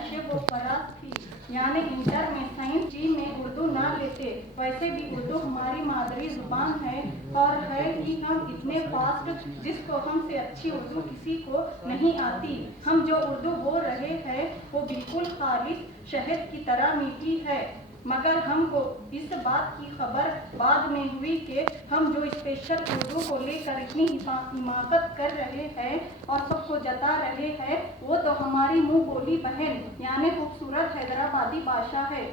नशे व फराज थी, यानी इंटर में साइंस जी में उर्दू ना लेते। वैसे भी उर्दू हमारी मादरी जुबान है और है कि हम इतने फास्ट जिसको हमसे अच्छी उर्दू किसी को नहीं आती। हम जो उर्दू बोल रहे हैं वो बिल्कुल खालिस शहद की तरह मीठी है, मगर हमको इस बात की खबर बाद में हुई कि हम जो स्पेशल उर्दू को लेकर इतनी हिमाकत कर रहे हैं और सबको जता रहे हैं वो तो हमारी मुंह बोली बहन यानी खूबसूरत हैदराबादी भाषा है।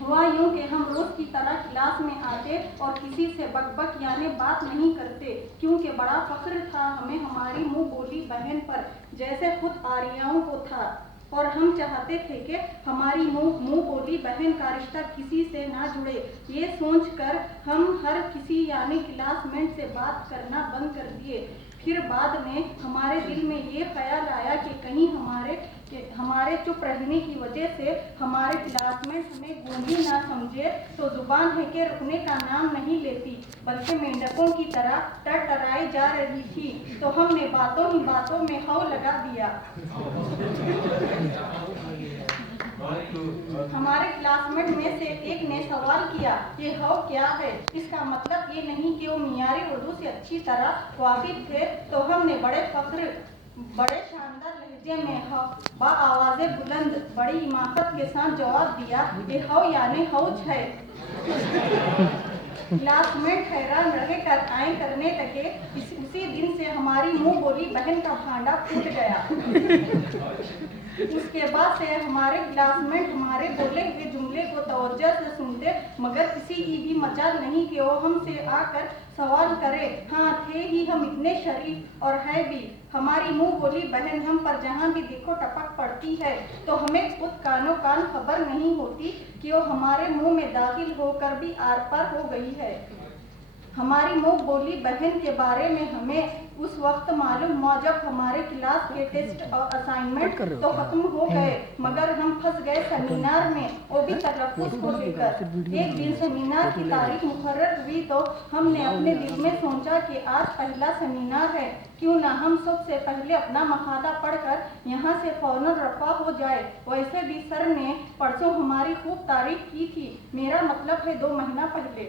हुआ यूं कि हम रोज की तरह क्लास में आते और किसी से बकबक यानी बात नहीं करते, क्योंकि बड़ा फख्र था हमें हमारी मुंह बोली बहन पर, जैसे खुद आर्याओं को था। और हम चाहते थे कि हमारी मुंह बोली बहन का रिश्ता किसी से ना जुड़े। ये सोचकर हम हर किसी यानी क्लासमेट से बात करना बंद कर दिए। फिर बाद में हमारे दिल में ये ख्याल आया कि कहीं हमारे चुप रहने की वजह से हमारे क्लासमेट हमें गूंगी ना समझे, तो जुबान है कि रुकने का नाम नहीं लेती बल्कि मेंढकों की तरह टरटराई जा रही थी। तो हमने बातों ही बातों में हौ लगा दिया। हमारे क्लासमेट में से एक ने सवाल किया, ये हौ क्या है? इसका मतलब ये नहीं कि वो मियारी उर्दू से अच्छी तरह वाकिफ थे। तो हमने बड़े शानदार लहजे में आवाज़े बुलंद बड़ी हिमाकत के साथ जवाब दिया, ये हौ यानी हौज है। क्लासमेट हैरान रह कर आए करने लगे। उसी दिन से हमारी मुंह बोली बहन का भांडा फूट गया। उसके बाद से हमारे क्लासमेट हमारे बोले हुए जुमले को तवज्जो से सुनते, मगर किसी की भी मजाल नहीं कि वो हमसे आकर सवाल करे। हाँ, थे ही हम इतने शरीफ और है भी हमारी मुंह बोली बहन हम पर जहाँ भी देखो टपक पड़ती है, तो हमें खुद कानों कान खबर नहीं होती कि वो हमारे मुंह में दाखिल होकर भी आर पार हो गई है। हमारी मुंह बोली बहन के बारे में हमें उस वक्त मालूम हुआ जब हमारे क्लास के टेस्ट और असाइनमेंट तो खत्म हो गए, मगर हम फंस गए सेमिनार में, वो भी तलफ्फुज़ को लेकर। एक दिन सेमिनार की तारीख मुकर्रर हुई तो हमने अपने दिल में सोचा कि आज पहला सेमिनार है, क्यों ना हम सबसे पहले अपना मकाला पढ़कर यहाँ से फौरन रफा हो जाए। वैसे भी सर ने परसों हमारी खूब तारीफ की थी, मेरा मतलब है 2 महीना पहले।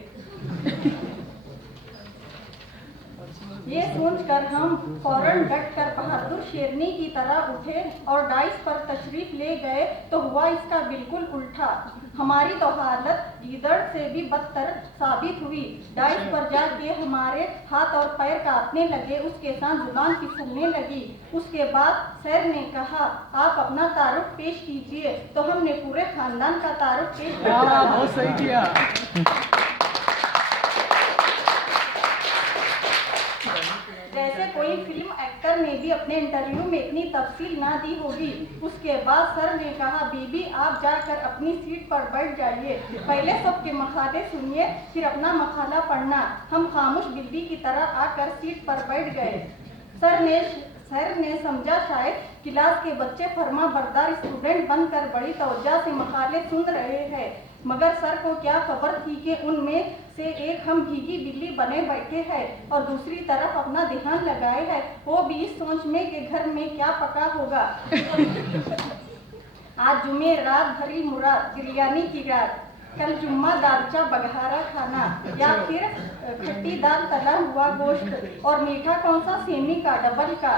ये सोचकर हम फौरन डट कर बहादुर शेरनी की तरह उठे और डाइस पर तशरीफ ले गए, तो हुआ इसका बिल्कुल उल्टा। हमारी तो हालत गीदड़ से भी बदतर साबित हुई। डाइस पर जाके हमारे हाथ और पैर कांपने लगे, उसके साथ जुबान फिसलने लगी। उसके बाद सर ने कहा, आप अपना तारुफ पेश कीजिए। तो हमने पूरे खानदान का तारुफ पेश किया। बहुत सही किया। जैसे कोई फिल्म एक्टर ने भी अपने इंटरव्यू में इतनी तफसील ना दी होगी। उसके बाद सर ने कहा, बीबी आप जाकर अपनी सीट पर बैठ जाइए, पहले सबके मकाले सुनिए फिर अपना मकाला पढ़ना। हम खामोश बिल्ली की तरह आकर सीट पर बैठ गए। सर ने समझा शायद क्लास के बच्चे फर्मा बरदार स्टूडेंट बनकर बड़ी तवज्जो से मकाले सुन रहे हैं, मगर सर को क्या खबर थी कि उनमें से एक हम भीगी बिल्ली बने बैठे हैं और दूसरी तरफ अपना ध्यान लगाए है, वो भी इस सोच में कि घर में क्या पका होगा। आज जुमे रात भरी मुराद बिरयानी की रात, कल जुम्मा दालचा बघारा खाना, या फिर खट्टी दाल तला हुआ गोश्त, और मीठा कौन सा सेमी का डबल का।